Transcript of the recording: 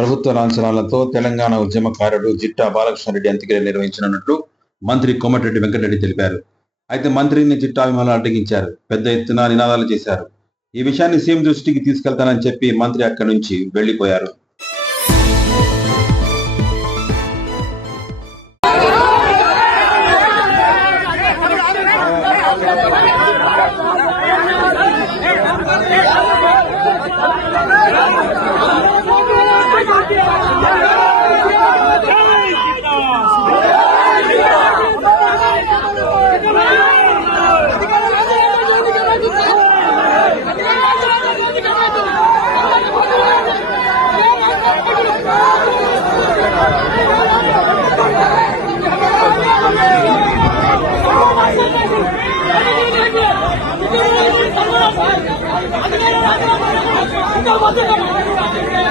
ప్రభుత్వ లాంఛనాలతో తెలంగాణ ఉద్యమకారుడు జిట్టా బాలకృష్ణారెడ్డి అంత్యక్రియలు నిర్వహించనున్నట్లు మంత్రి కోమటిరెడ్డి వెంకటరెడ్డి తెలిపారు. అయితే మంత్రిని జిట్టా అభిమానులు అడ్డగించారు. పెద్ద ఎత్తున నినాదాలు చేశారు. ఈ విషయాన్ని సీఎం దృష్టికి తీసుకెళ్తానని చెప్పి మంత్రి అక్కడి నుంచి వెళ్లిపోయారు. Come on,